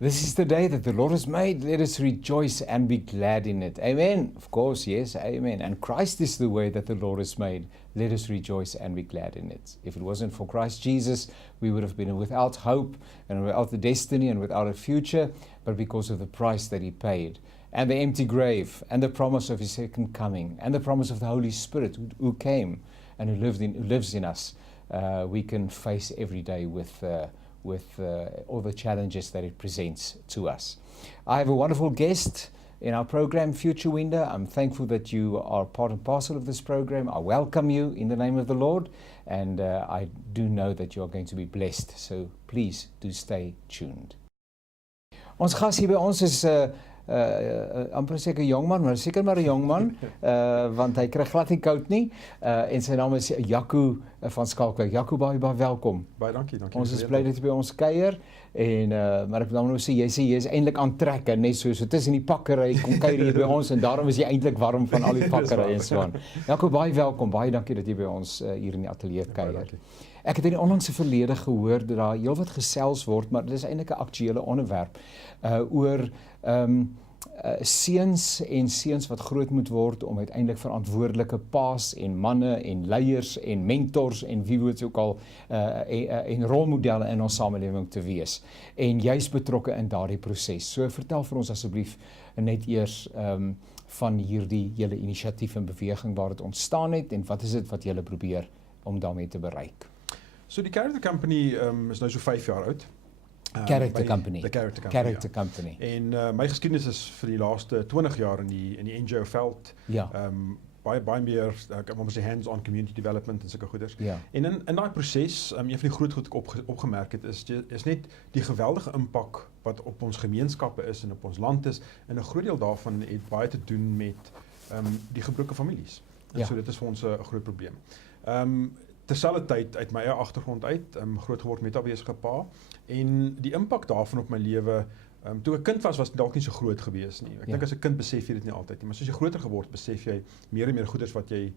This is the day that the Lord has made. Let us rejoice and be glad in it. Amen. Of course, yes, amen. And Christ is the way that the Lord has made. Let us rejoice and be glad in it. If it wasn't for Christ Jesus, we would have been without hope and without the destiny and without a future, but because of the price that He paid, and the empty grave, and the promise of His second coming, and the promise of the Holy Spirit who came and who lives in us, we can face every day with all the challenges that it presents to us. I have a wonderful guest in our program, Future Window. I'm thankful that you are part and parcel of this program. I welcome you in the name of the Lord, and I do know that you are going to be blessed. So please do stay tuned. Ons gas hier by ons is amper seker 'n jong man, maar seker maar 'n jong man, want hy kry glad nie koud nie. En sy naam is Jaco van Skalkwyk. Jaco, baie welkom. Baie dankie. Ons is bly dat jy by ons kuier. En maar ek wil nou sê jy is eintlik aantrekke, net so tussen die pakkery kom kuier hier by ons en daarom is jy eintlik warm van al die pakkery en so aan. Jaco, baie welkom. Baie dankie dat jy by ons hier in die ateljee kuier. Ek het in die onlangse verlede gehoor dat daar heelwat gesels word, maar dit is eintlik 'n aktuele onderwerp oor seuns wat groot moet word om uiteindelik verantwoordelike paas en manne en leiers en mentors en wie weet ook al en rolmodelle in ons samelewing te wees. En jy's betrokke in daardie proses. So vertel vir ons asseblief net eers van hierdie hele inisiatief en beweging waar dit ontstaan het en wat is dit wat julle probeer om daarmee te bereik? So die Character Company is nou so 5 jaar oud. Character Company. The Character Company. Character Company. En my geskiedenis is vir die laaste 20 jaar in die NGO veld. Ja. Baie meer, ek moet sê hands-on community development en sulke goeders. Ja. En in daai proses, een van die groot goed ek opgemerk het is net die geweldige impak wat op ons gemeenskappe is en op ons land is, en 'n groot deel daarvan het baie te doen met die gebroke families. En so dit is vir ons 'n groot probleem. Terselfdertyd uit my eie agtergrond uit, groot geword met 'n afwesige pa, en die impak daarvan op my lewe, toe ek kind was dalk nie so groot gewees nie. Ek dink as 'n kind besef jy dit nie altyd nie, maar soos jy groter geword, besef jy meer en meer goeders wat jy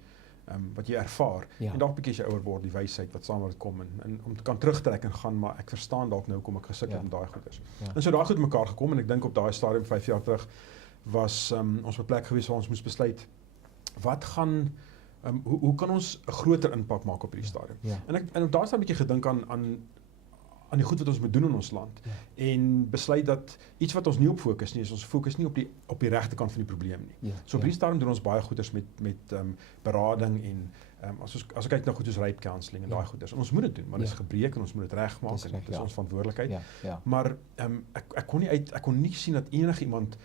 ervaar, en dalk bietjie as jy ouer word, die wysheid wat saam met dit kom, en om te kan terugtrek en gaan, maar ek verstaan dalk nou kom ek gesukkel met daai goeders. En so daai goed mekaar gekom, en ek dink op daai stadium 5 jaar terug was ons op 'n plek gewees waar ons moes besluit, wat gaan hoe kan ons 'n groter impak maak op hierdie stadium? En op daai stadium 'n bietjie gedink aan die goed wat ons moet doen in ons land, en besluit dat iets wat ons nie op fokus nie, is ons fokus nie op die regte kant van die probleem nie. So op hierdie stadium doen ons baie goeders met berading en as ek kyk na goed soos rape counselling en daai goeders, en ons moet dit doen, want dit is gebreek en ons moet dit regmaak, en dit is ons verantwoordelikheid. Maar ek kon nie sien dat enigiemand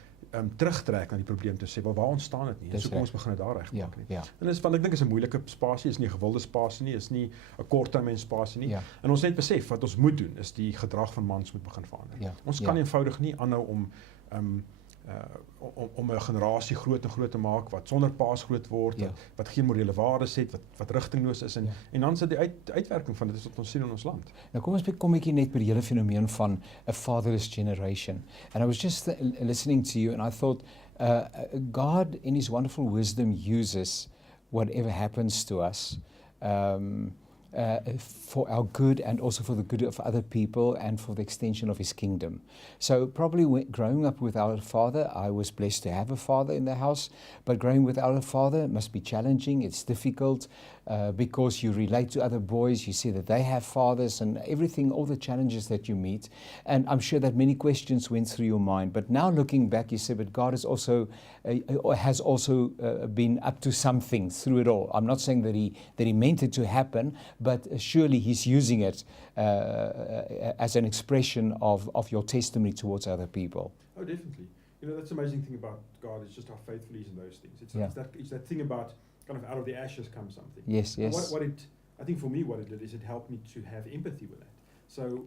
terugtrek na die probleem te sê, waar ontstaan dit nie, en so kom ons begin dit daar regmaak nie. En want ek dink is 'n moeilike spasie, is nie 'n gewilde spasie nie, is nie 'n korttermyn spasie nie, en ons net besef, wat ons moet doen, is die gedrag van mans moet begin verander. Ons kan eenvoudig nie aanhou om 'n generasie groot te maak, wat sonder paas groot word, wat geen morele waardes het, wat rigtingloos is, en dan is dit die uitwerking van dit is wat ons sien in ons land. Nou kom ons kom ek net by die hele fenomeen van a fatherless generation. And I was just listening to you and I thought, God in His wonderful wisdom uses whatever happens to us for our good and also for the good of other people and for the extension of His kingdom. So probably growing up without a father, I was blessed to have a father in the house, but growing without a father must be challenging. It's difficult because you relate to other boys, you see that they have fathers and everything, all the challenges that you meet. And I'm sure that many questions went through your mind. But now looking back, you say, but God has also been up to something through it all. I'm not saying that He meant it to happen, but surely He's using it as an expression of your testimony towards other people. Oh, definitely. You know, that's the amazing thing about God, is just how faithful He is in those things. It's that thing about kind of out of the ashes comes something. Yes. I think for me what it did is it helped me to have empathy with that. So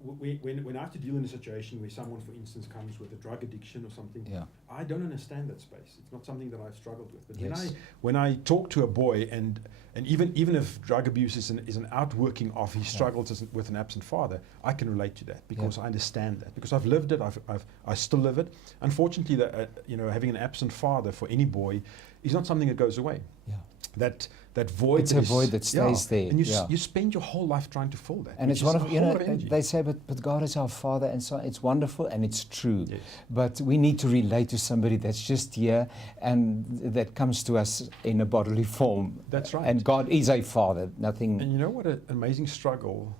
when I have to deal in a situation where someone, for instance, comes with a drug addiction or something, I don't understand that space. It's not something that I've struggled with. But when I talk to a boy, and even if drug abuse is an outworking of his struggles with an absent father, I can relate to that because I understand that, because I've lived it. I still live it. Unfortunately, having an absent father for any boy is not something that goes away. that void. It's a void that stays there. And Yeah. you spend your whole life trying to fill that. And which it's one is of, a you whole know, lot of energy. they say, but God is our Father, and so it's wonderful and it's true. Yes. But we need to relate to somebody that's just here and that comes to us in a bodily form. That's right. And God is a Father, nothing. And you know what an amazing struggle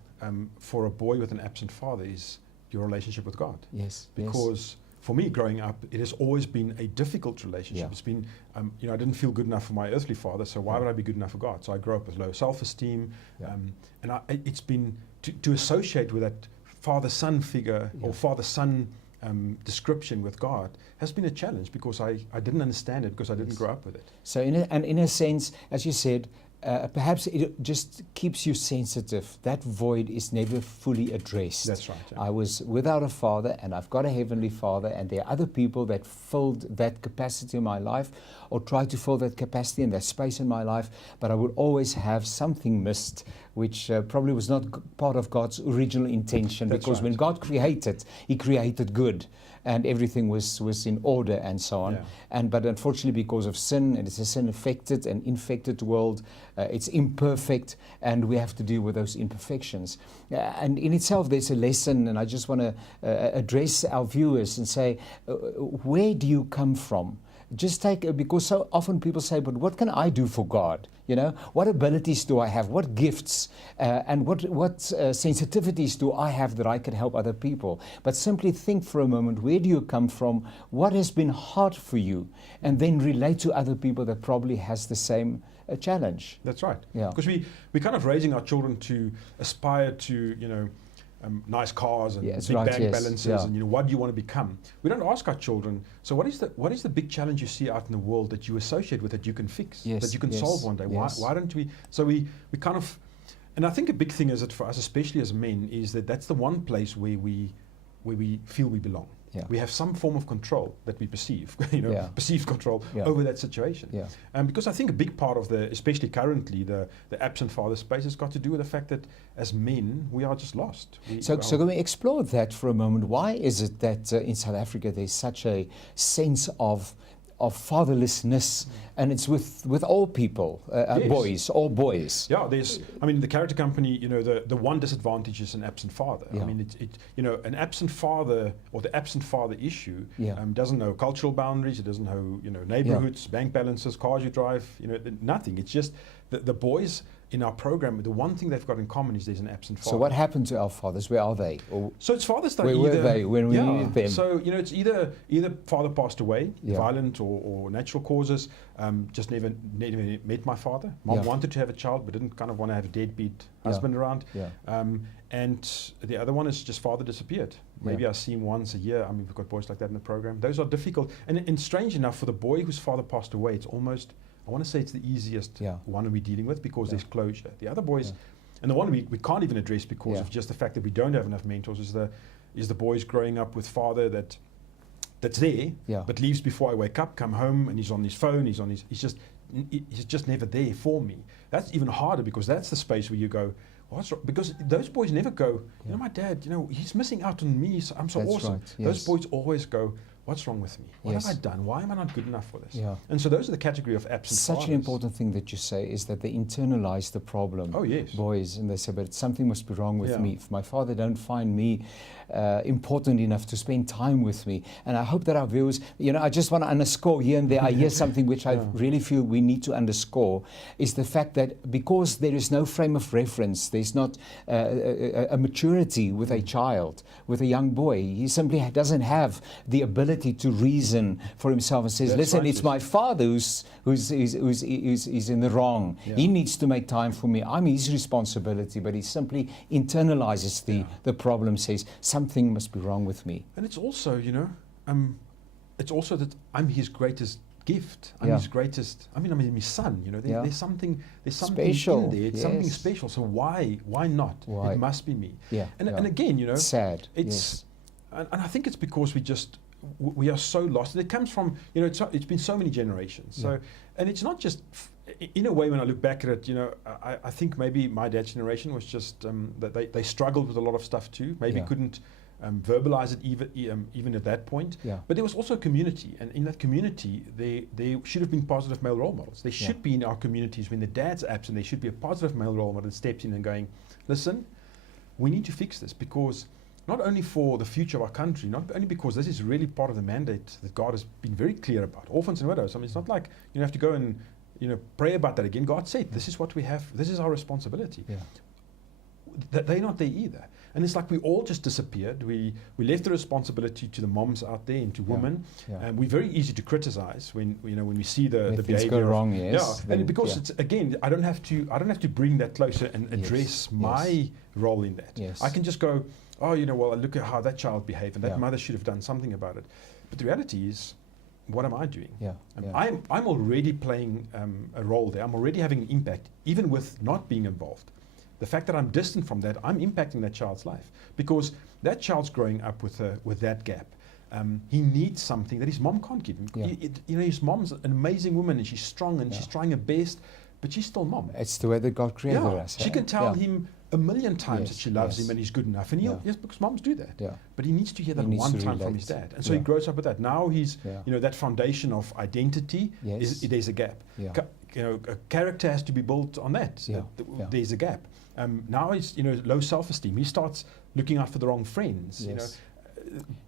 for a boy with an absent father is your relationship with God. Yes, Because for me, growing up, it has always been a difficult relationship. Yeah. It's been, you know, I didn't feel good enough for my earthly father, so why would I be good enough for God? So I grew up with low self-esteem, Yeah. and it's been to associate with that father-son figure or father-son description with God has been a challenge because I didn't understand it because I didn't grow up with it. So in a sense, as you said, perhaps it just keeps you sensitive. That void is never fully addressed. That's right. Yeah. I was without a father, and I've got a heavenly Father, and there are other people that filled that capacity in my life or tried to fill that capacity and that space in my life, but I would always have something missed, which probably was not part of God's original intention. That's because right. when God created, He created good, and everything was in order and so on. Yeah. But unfortunately, because of sin, and it's a sin-affected and infected world, it's imperfect, and we have to deal with those imperfections. And in itself, there's a lesson, and I just want to address our viewers and say, where do you come from? Just take, because so often people say, but what can I do for God? You know, what abilities do I have? What gifts and what sensitivities do I have that I can help other people? But simply think for a moment, where do you come from? What has been hard for you? And then relate to other people that probably has the same challenge. That's right. Yeah. Because we're kind of raising our children to aspire to, you know, nice cars and Yes, big right, bank yes, balances, yeah. and you know, what do you want to become? We don't ask our children. So what is the big challenge you see out in the world that you associate with that you can fix, Yes, that you can yes, solve one day? yes. Why don't we? So we kind of, and I think a big thing is that for us, especially as men, is that that's the one place where we feel we belong. Yeah. We have some form of control that we perceive, you know, Yeah. perceived control Yeah. over that situation. Yeah. Because I think a big part of especially currently, the absent father space has got to do with the fact that as men, we are just lost. So can we explore that for a moment? Why is it that in South Africa there's such a sense of fatherlessness, and it's with all people, Yes. all boys? Yeah, the character company, you know, the one disadvantage is an absent father. Yeah. I mean, you know, an absent father or the absent father issue Yeah. doesn't know cultural boundaries, it doesn't know, you know, neighborhoods, bank balances, cars you drive, you know, nothing. It's just the boys in our program, the one thing they've got in common is there's an absent father. So what happened to our fathers? Where are they? Or So it's Father's Day. where were they when we needed them? So, you know, it's either father passed away, Yeah. violent or natural causes, just never met my father. Mom Yeah. wanted to have a child but didn't kind of want to have a deadbeat Yeah. husband around. Yeah. And the other one is just father disappeared. Maybe Yeah. I see him once a year. I mean, we've got boys like that in the program. Those are difficult. And strange enough, for the boy whose father passed away, it's almost, I want to say it's the easiest Yeah. one we're dealing with because Yeah. there's closure. The other boys, Yeah. and the one we can't even address because Yeah. of just the fact that we don't have enough mentors, is the boys growing up with father that's there, Yeah. but leaves before I wake up, come home, and he's on his phone, he's just never there for me. That's even harder because that's the space where you go, what's wrong? Because those boys never go, you know, my dad, you know, he's missing out on me, so I'm so That's awesome. right, Those yes. boys always go, what's wrong with me? What Yes. have I done? Why am I not good enough for this? Yeah. And so those are the category of absent Such fathers. an important thing that you say is that they internalize the problem. Oh, yes. Boys, and they say, but something must be wrong with Yeah. me. If my father don't find me important enough to spend time with me. And I hope that our viewers, you know, I just want to underscore here and there, I hear something which I Yeah. really feel we need to underscore, is the fact that because there is no frame of reference, there's not a maturity with a child, with a young boy. He simply doesn't have the ability to reason for himself and says, That's listen, right, it's yes. my father who's in the wrong. Yeah. He needs to make time for me. I'm his responsibility, but he simply internalizes the problem, says, something must be wrong with me. And it's also, you know, it's also that I'm his greatest gift. I'm Yeah. his greatest. I'm his son. You know, Yeah. there's something Special, in there. It's something yes. special. So why not? Why? It must be me. Yeah, And yeah. and again, you know, Sad. it's and I think it's because we are so lost. And it comes from, you know, it's been so many generations. So, Yeah. and it's not just. In a way, when I look back at it, you know, I think maybe my dad's generation was just that they struggled with a lot of stuff too. Maybe Yeah. couldn't verbalize it even at that point. Yeah. But there was also a community, and in that community, there should have been positive male role models. There should be in our communities, when the dad's absent, there should be a positive male role model that steps in and going, listen, we need to fix this, because not only for the future of our country, not only because this is really part of the mandate that God has been very clear about, orphans and widows. I mean, it's not like you have to go and pray about that again. God said, this is what we have, this is our responsibility. Yeah. They're not there either. And it's like we all just disappeared. We left the responsibility to the moms out there and to women. Yeah. And we're very easy to criticize when we see the If things behavior go of- wrong, yes. Yeah, then- and because yeah. it's, again, I don't have to bring that closer and address my role in that. Yes. I can just go, well, look at how that child behaved, and that Yeah. mother should have done something about it. But the reality is, what am I doing? Yeah. I'm already playing a role there. I'm already having an impact, even with not being involved. The fact that I'm distant from that, I'm impacting that child's life, because that child's growing up with that gap. He needs something that his mom can't give him. Yeah. His mom's an amazing woman, and she's strong, and Yeah. she's trying her best, but she's still mom. It's the way that God created us. She can tell him a million times Yes, that she loves yes. him and he's good enough, and Yeah. yes, because moms do that. Yeah. But he needs to hear that He needs one to time from relate. his dad, and so Yeah. he grows up with that. Now he's, Yeah. that foundation of identity. Yes. There's a gap. Yeah. A character has to be built on that. Yeah. Yeah. There's a gap. Now he's low self-esteem. He starts looking out for the wrong friends. Yes.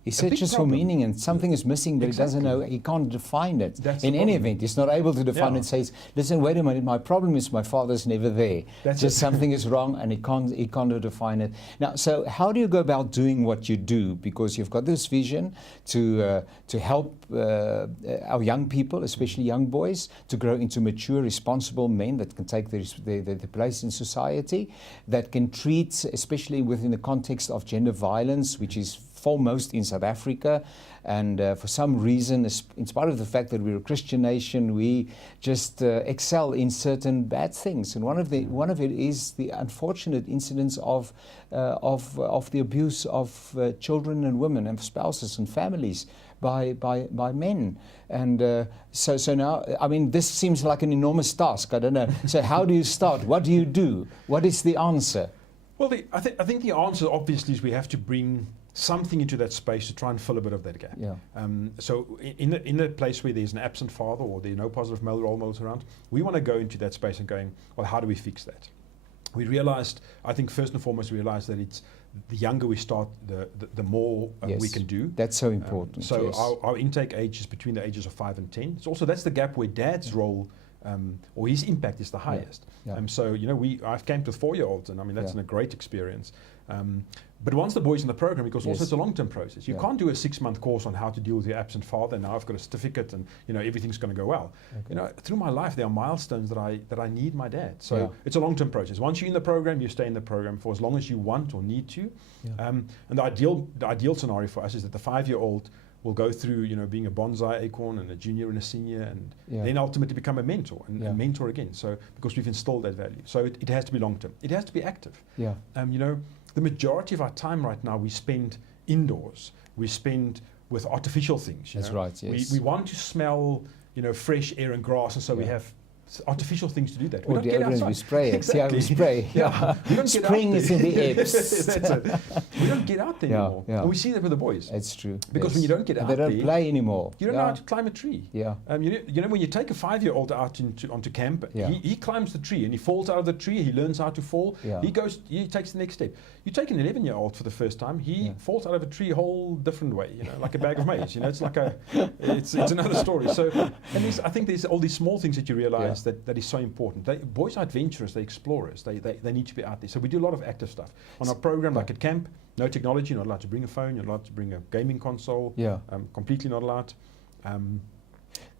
He a searches big for problem. meaning, and something is missing, but he doesn't know, Exactly. he can't define it. That's In the any problem. event, he's not able to define Yeah. it. Says, listen, wait a minute, my problem is my father's never there. That's Just it. something is wrong, and he can't define it. Now, so how do you go about doing what you do? Because you've got this vision to help our young people, especially young boys, to grow into mature, responsible men that can take their place in society, that can treat, especially within the context of gender violence, which is foremost in South Africa, and for some reason, in spite of the fact that we're a Christian nation, we just excel in certain bad things. And one of it is the unfortunate incidents of the abuse of children and women and spouses and families by men. And so now, I mean, this seems like an enormous task. I don't know. So how do you start? What do you do? What is the answer? Well, I think the answer obviously is we have to bring something into that space to try and fill a bit of that gap. Yeah. So in the place where there's an absent father or there are no positive male role models around, we want to go into that space and going, well, how do we fix that? We realized, I think first and foremost, we realized that it's the younger we start, the more Yes. we can do. That's so important. So yes. our intake age is between the ages of 5 and 10. So also that's the gap where dad's role or his impact is the highest. Yeah. So I've camped with 4-year-olds, and I mean that's Yeah. a great experience. But once the boy's in the program, because also Yes. it's a long-term process. You Yeah. can't do a 6-month course on how to deal with your absent father. And now I've got a certificate, and everything's going to go well. Okay. Through my life, there are milestones that I need my dad. So Yeah. it's a long-term process. Once you're in the program, you stay in the program for as long as you want or need to. Yeah. And the ideal scenario for us is that the 5-year-old will go through, being a bonsai acorn and a junior and a senior, and Yeah. then ultimately become a mentor and Yeah. a mentor again. So because we've instilled that value, so it has to be long term. It has to be active. Yeah. The majority of our time right now we spend indoors. We spend with artificial things. That's right, yes. We want to smell, fresh air and grass, and so we Yeah. have artificial things to do that. We Or don't get deodorant, outside. we spray it. Exactly. Yeah, we spray. Yeah. We don't get Spring out is there. in the Eps. That's it. We don't get out there Yeah, anymore. yeah. And we see that with the boys. It's true. Because when you don't get And out they don't there, play anymore. You don't yeah. know how to climb a tree. Yeah. When you take a 5-year-old out onto camp, Yeah. he climbs the tree and he falls out of the tree. He learns how to fall. Yeah. He takes the next step. You take an 11-year-old for the first time. He Yeah. falls out of a tree a whole different way. Like a bag of maize. It's like it's another story. So, I think there's all these small things that you realize that is so important. Boys are adventurous. They're explorers. They need to be out there. So we do a lot of active stuff on our program, like at camp. No technology. You're not allowed to bring a phone. You're not allowed to bring a gaming console. Yeah. Completely not allowed.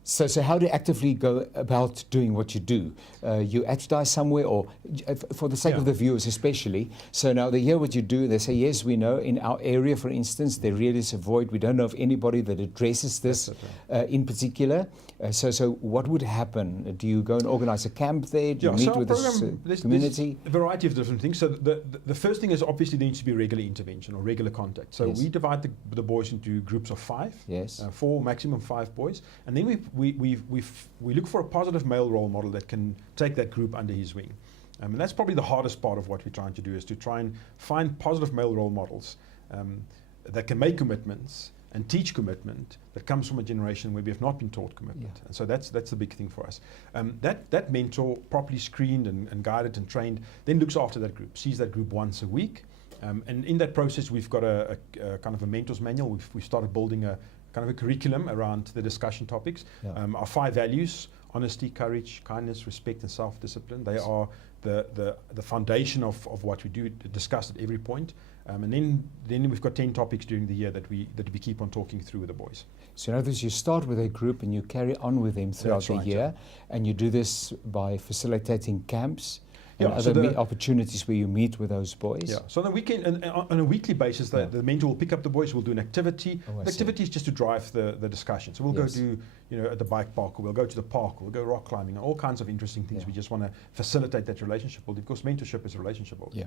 So how do you actively go about doing what you do? You advertise somewhere, or for the sake of the viewers especially. So now they hear what you do. They say, yes, we know in our area, for instance, there really is a void. We don't know of anybody that addresses this in particular. So what would happen? Do you go and organize a camp there? Do you meet with this community? There's a variety of different things. So the first thing is obviously there needs to be regular intervention or regular contact. So we divide the boys into groups of 5. Yes. 4, maximum 5 boys. And then we look for a positive male role model that can take that group under his wing. And that's probably the hardest part of what we're trying to do, is to try and find positive male role models. that can make commitments and teach commitment that comes from a generation where we have not been taught commitment. Yeah. And so that's the big thing for us. That mentor, properly screened and guided and trained, then looks after that group, sees that group once a week. And in that process, we've got a kind of a mentor's manual. We've started building a kind of a curriculum around the discussion topics. Yeah. Our 5 values: honesty, courage, kindness, respect, and self-discipline. They are the foundation of what we do, discussed at every point. And then we've got 10 topics during the year that we keep on talking through with the boys. So in other words, you start with a group and you carry on with them throughout That's the right, year, and you do this by facilitating camps and Yeah, so other the- opportunities where you meet with those boys. Yeah. So on a weekend, and on a weekly basis, Yeah. the mentor will pick up the boys. We'll do an activity. Oh, I The see. activity is just to drive the discussion. So we'll Yes. go do, at the bike park, or we'll go to the park, or we'll go rock climbing, and all kinds of interesting things. Yeah. We just want to facilitate that relationship building, because mentorship is a relationship building. Yeah.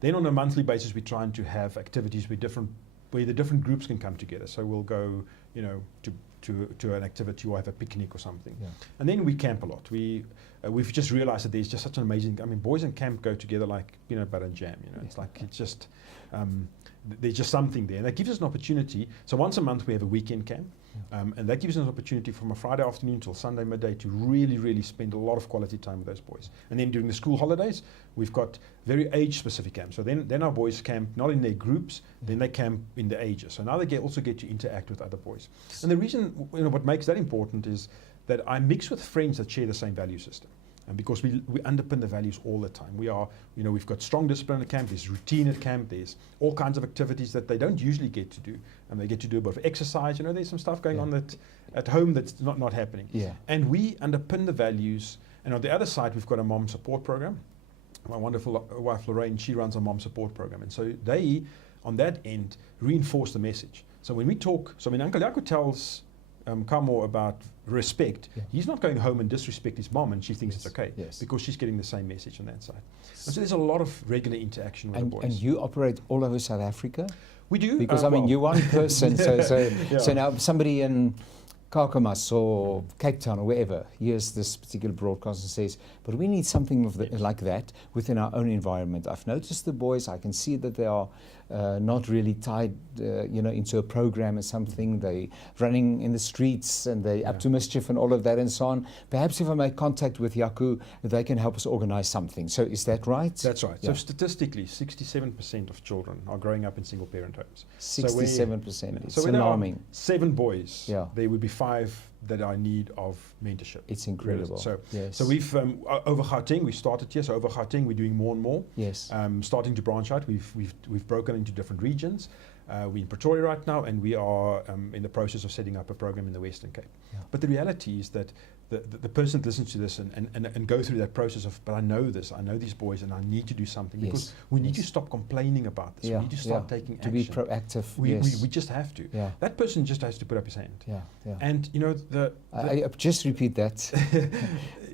Then on a monthly basis, we're trying to have activities where the different groups can come together. So we'll go, to an activity or have a picnic or something. Yeah. And then we camp a lot. We've just realized that there's just such an amazing, boys and camp go together like peanut butter and jam, It's like, it's just, there's just something there. And that gives us an opportunity. So once a month we have a weekend camp. And that gives us an opportunity from a Friday afternoon till Sunday midday to really, really spend a lot of quality time with those boys. And then during the school holidays, we've got very age-specific camps. So then our boys camp not in their groups, then they camp in the ages. So now they also get to interact with other boys. And the reason, what makes that important is that I mix with friends that share the same value system. And because we underpin the values all the time. We are, we've got strong discipline at camp, there's routine at camp, there's all kinds of activities that they don't usually get to do. And they get to do a bit of exercise, there's some stuff going on that at home that's not happening. Yeah. And we underpin the values. And on the other side, we've got a mom support program. My wonderful wife, Lorraine, she runs a mom support program. And so they, on that end, reinforce the message. So when we talk, Uncle Jaco tells Kamo about respect, he's not going home and disrespect his mom and she thinks it's okay, because she's getting the same message on that side. And so there's a lot of regular interaction with the boys. And you operate all over South Africa? We do. Because you're one person, so now somebody in Kakamas or Cape Town or wherever hears this particular broadcast and says, but we need something like that within our own environment. I've noticed the boys, I can see that they are not really tied into a program or something. They running in the streets and they up to mischief and all of that and so on. Perhaps if I make contact with Jaco, they can help us organize something. So is that right? That's right. Yeah. So statistically, 67% of children are growing up in single parent homes. 67%. It's so when there are alarming. 7 boys, Yeah. there would be 5 that are in need of mentorship. It's incredible. So yes. we've over Gauteng, we started here. So over Gauteng, we're doing more and more. Yes. Starting to branch out. We've broken into different regions. We're in Pretoria right now, and we are in the process of setting up a program in the Western Cape. Yeah. But the reality is that the person that listens to this and go through that process of, but I know this, I know these boys, and I need to do something, because we need to stop complaining about this. Yeah. We need to start taking to action. be proactive. We just have to. Yeah. That person just has to put up his hand. Yeah. Yeah. And I just repeat that.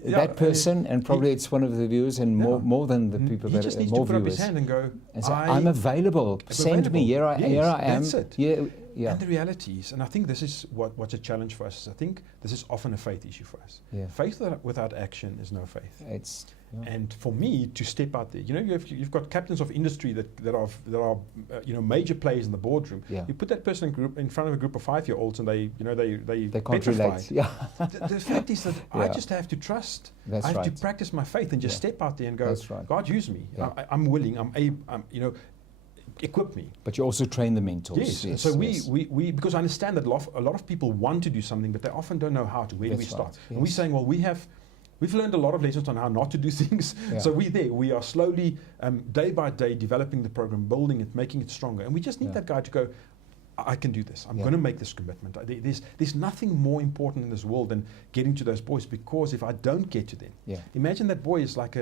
Yeah, that person, and probably it's one of the viewers, and more than the people he that just are needs more to put up viewers. his hand and go, And say, I'm available. Send me. Here I am. That's it. Yeah. Yeah. And the reality is, and I think this is what's a challenge for us, is I think this is often a faith issue for us. Yeah. Faith without action is no faith. It's And for me to step out there, you've got captains of industry that are major players in the boardroom. Yeah. You put that person in front of a group of 5-year-olds, and they can't petrified. relate. Yeah. The fact is that I just have to trust. That's I have to right. practice my faith and just step out there and go, That's right. God, use me. Yeah. I'm willing. I'm equip me. But you also train the mentors. Yes. Yes. So yes. we because I understand that a lot of people want to do something, but they often don't know how to. Where do we That's start? right. And we're Yes. saying, well, we've learned a lot of lessons on how not to do things. Yeah. So we're there. We are slowly, day by day, developing the program, building it, making it stronger. And we just need that guy to go, I can do this. I'm going to make this commitment. There's nothing more important in this world than getting to those boys, because if I don't get to them, imagine that boy is like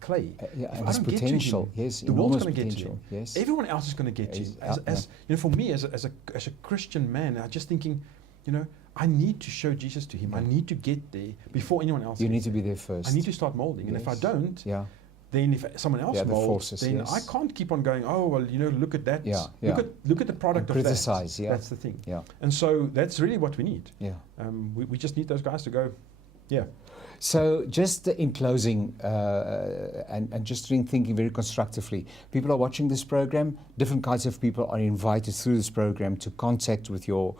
clay. If and I his don't get to potential. him, Yes, the world's enormous going to get to potential. him. Yes. Everyone else is going to get to him. For me, as a Christian man, I'm just thinking, I need to show Jesus to him. I need to get there before anyone else. You gets need to there. be there first. I need to start molding, and if I don't, then if someone else the molds, forces, then I can't keep on going, oh, well, look at that. Look at the product and of criticize, that. That's the thing. Yeah. And so that's really what we need. Yeah. We just need those guys to go, Yeah. So just in closing, and just thinking very constructively, people are watching this program. Different kinds of people are invited through this program to contact with your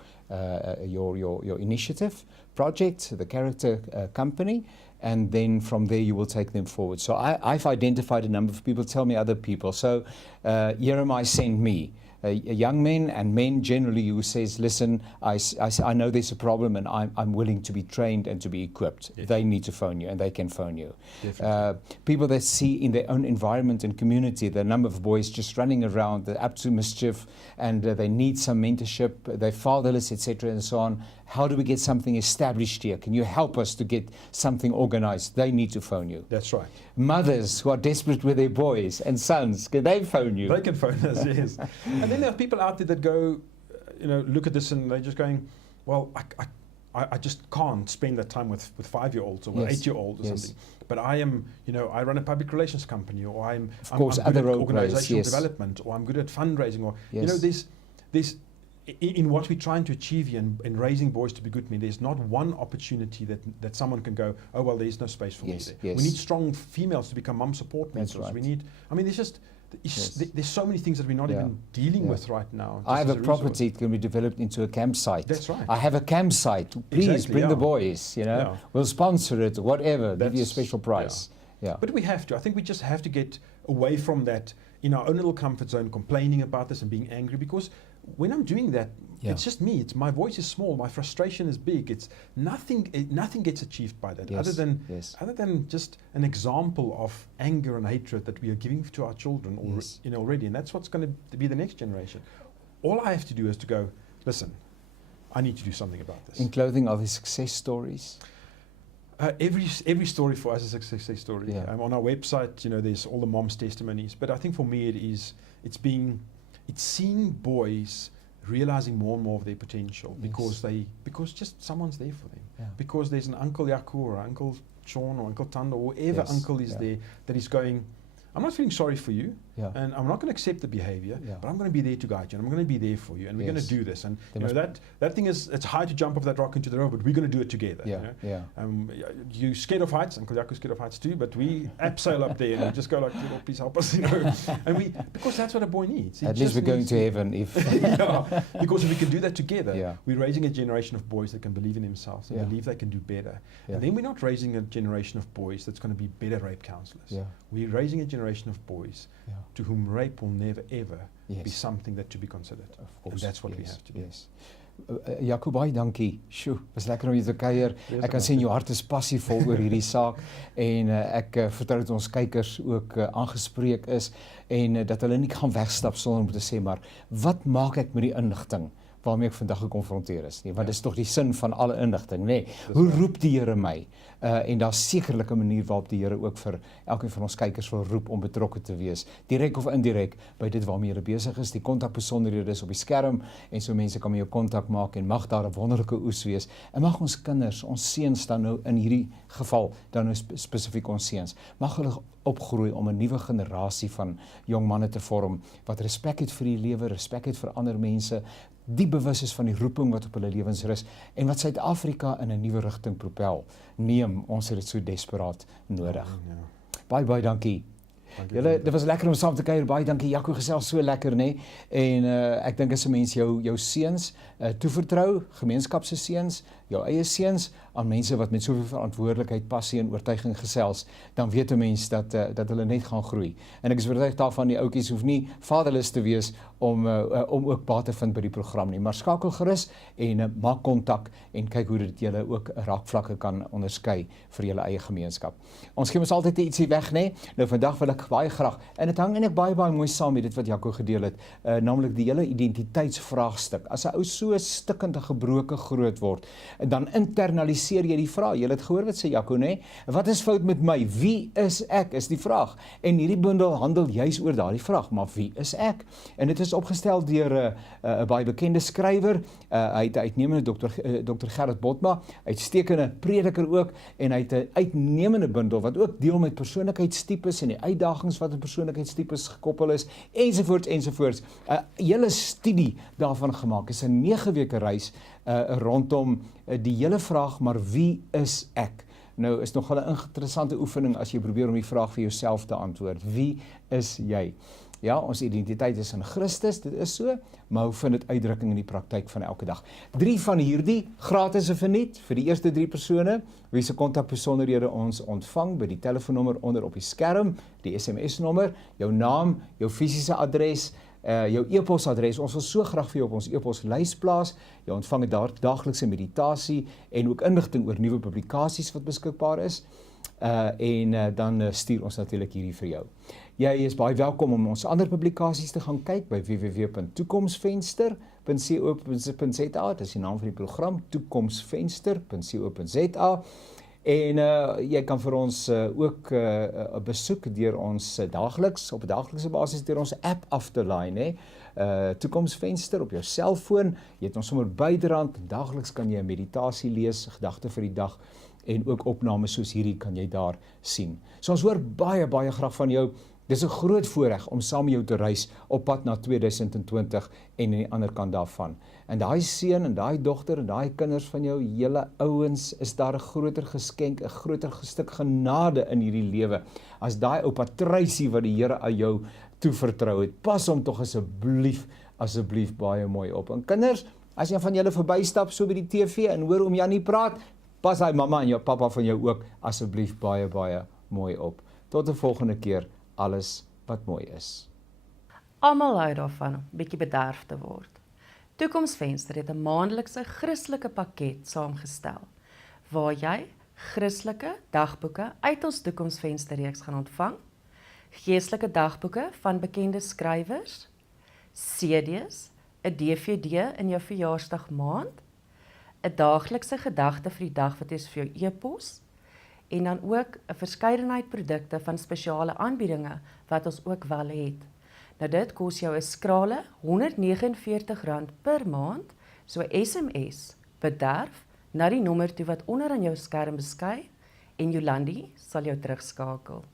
initiative project, the character company, and then from there you will take them forward. So I've identified a number of people. Tell me other people. So Jeremiah sent me. Young men and men generally who says, listen, I know there's a problem and I'm willing to be trained and to be equipped. Yes. They need to phone you and they can phone you. Definitely. People that see in their own environment and community the number of boys just running around, they're up to mischief and they need some mentorship, they're fatherless, etc. and so on. How do we get something established here? Can you help us to get something organized? They need to phone you. That's right. Mothers who are desperate with their boys and sons, can they phone you? They can phone us, yes. And then there are people out there that go, look at this and they're just going, well, I just can't spend that time with 5-year-olds or Yes. 8-year-olds or Yes. something. But I am, I run a public relations company, or I'm course, good other at road organizational race, yes. development, or I'm good at fundraising, or Yes. there's in what we're trying to achieve here in raising boys to be good men, there's not one opportunity that someone can go, oh, well, there's no space for Yes, me there. yes. We need strong females to become mum support That's mentors. right. We need, there's just, Yes. there's so many things that we're not Yeah. even dealing Yeah. with right now. I have just a as resource. property that can be developed into a campsite. That's right. I have a campsite. Please Exactly, bring the yeah. boys, Yeah. We'll sponsor it, whatever, give you a That's- special price. Yeah. But we have to. I think we just have to get away from that in our own little comfort zone, complaining about this and being angry, because when I'm doing that, Yeah. it's just me. My voice is small. My frustration is big. It's nothing. Nothing gets achieved by that, Yes, yes. other than just an example of anger and hatred that we are giving to our children Yes. already. And that's what's going to be the next generation. All I have to do is to go, listen, I need to do something about this. In clothing, are there success stories? Every story for us is a success story. Yeah. On our website, there's all the moms' testimonies. But I think for me, it's seeing boys realizing more and more of their potential Yes. because just someone's there for them. Yeah. Because there's an Uncle Yaku or Uncle Sean or Uncle Tando or whoever Yes. uncle is Yeah. there that is going, I'm not feeling sorry for you, Yeah. and I'm not going to accept the behavior, Yeah. but I'm going to be there to guide you, and I'm going to be there for you, and we're going Yes. to do this. And There must that thing it's high to jump off that rock into the river, but we're going to do it together. Yeah, yeah. You scared of heights, Uncle Yaku's scared of heights too, but we abseil up there and we just go like, please help us, and because that's what a boy needs. He At least just we're going needs to heaven if... yeah, because if we can do that together, Yeah. we're raising a generation of boys that can believe in themselves and Yeah. believe they can do better. Yeah. And then we're not raising a generation of boys that's going to be better rape counselors. Yeah. We're raising a generation of boys Yeah. to whom rape will never ever Yes. be something that to be considered. Of And course, that's what we yes, have to do. Yes. Jaco, baie dankie. Sjoe, was lekker om jou te kuier. Yes, Ek kan sien jou hart is passievol oor hierdie saak en ek vertrou dat ons kykers ook aangespreek is en dat hulle nie gaan wegstap sonder om te sê maar wat maak ek met die inligting waarmee ek vandag gekonfronteer is nie, want dis tog die sin van alle inligting, nê. Hoe roep die Here my? En daar's sekerlik 'n manier waarop die Here ook vir elkeen van ons kykers wil roep om betrokke te wees, direk of indirek by dit waarmee jy besig is. Die kontakbesonderhede is op die skerm en so mense kan met jou kontak maak en mag daar 'n wonderlike oes wees. En mag ons kinders, ons seuns dan nou in hierdie geval dan nou spesifiek ons seuns, mag hulle opgroei om 'n nuwe generasie van jong manne te vorm wat respek het vir die lewe, respek het vir ander mense, die bewus is van die roeping wat op hulle lewens rus en wat Suid-Afrika in 'n nuwe rigting propel. Neem, ons het dit so desperaat nodig. Ja. Baie dankie. Dankie. Julle, dit was lekker om saam te kuier. Baie dankie. Jaco gesels so lekker, nê? En ek dink as 'n mens jou seuns toevertrou, gemeenskap se seuns, jou eie seuns aan mense wat met soveel verantwoordelikheid, passie en oortuiging gesels, dan weet 'n mens dat hulle net gaan groei. En ek is oortuig daarvan die ouetjies hoef nie vaderless te wees om ook baat te vind by die program nie, maar skakel gerus en maak kontak en kyk hoe dit julle ook raakvlakke kan onderskei vir julle eie gemeenskap. Ons gee ons altyd ietsie weg, nê? Nou vandag wil ek baie graag en dit hang eintlik baie mooi saam met dit wat Jaco gedeel het, naamlik die hele identiteitsvraagstuk. As 'n ou so stikkend en gebroke groot word, dan internaliseer jy die vraag. Jy het gehoor wat sê Jaco, nê? Wat is fout met my? Wie is ek? Is die vraag. En hierdie bundel handel juis oor daardie vraag, maar wie is ek? En dit is opgestel deur 'n baie bekende skrywer, hy het uitnemende Dr. Gerrit Botma, uitstekende prediker ook, en hy het 'n uitnemende bundel wat ook deel met persoonlikheidstipes en die uitdagings wat 'n persoonlikheidstipes gekoppel is, ensovoorts. 'n hele studie daarvan gemaak. Is 'n 9 weke reis rondom die hele vraag, maar wie is ek? Nou is nogal 'n interessante oefening as jy probeer om die vraag vir jouself te antwoord. Wie is jy? Ja, ons identiteit is in Christus, dit is so, maar hoe vind dit uitdrukking in die praktyk van elke dag? 3 van hierdie, gratis en verniet, vir die eerste 3 persone, wie se kontakbesonderhede ons ontvang, by die telefoonnommer onder op die skerm, die SMS-nommer, jou naam, jou fisiese adres, jou e-posadres, ons wil so graag vir jou op ons e-poslys plaas, jy ontvang daar daaglikse meditasie en ook inligting oor nuwe publikasies wat beskikbaar is, dan stuur ons natuurlik hierdie vir jou. Jy is baie welkom om ons ander publikasies te gaan kyk by www.toekomsvenster.co.za, dit is die naam van die program, toekomsvenster.co.za, en jy kan vir ons ook besoek deur ons daagliks, op 'n daaglikse basis deur ons app af te laai, né? Toekomsvenster op jou selfoon, jy het ons sommer byderhand, daagliks kan jy 'n meditasie lees, gedagte vir die dag, en ook opnames soos hierdie kan jy daar sien. So ons hoor baie, baie graag van jou. Dis 'n groot voorreg om saam met jou te reis op pad na 2020 en aan die ander kant daarvan. En daai seun en daai dogter en daai kinders van jou, julle ouens, is daar 'n groter geskenk, 'n groter stuk genade in hierdie lewe as daai ou Patrysie wat die Here aan jou toevertrou het. Pas hom tog asseblief baie mooi op. En kinders, as jy van julle verbystap so by die TV en hoor oom Jannie praat, pas hy mamma en jou pappa van jou ook asseblief baie, baie mooi op. Tot 'n volgende keer, alles wat mooi is. Almal hou daarvan om bietjie bederf te word. Toekomsvenster het 'n maandelikse Christelike pakket saamgestel, waar jy Christelike dagboeke uit ons Toekomsvensterreeks gaan ontvang, geestelike dagboeke van bekende skrywers, CD's, 'n DVD in jou verjaarsdagmaand, 'n daaglikse gedagte vir die dag wat is vir jou e-pos, en dan ook 'n verskeidenheid produkte van spesiale aanbiedinge wat ons ook wel het. Nou dit kos jou 'n skrale R149 per maand, so 'n SMS bederf na die nommer toe wat onder aan jou skerm beskei en Jolandi sal jou terugskakel.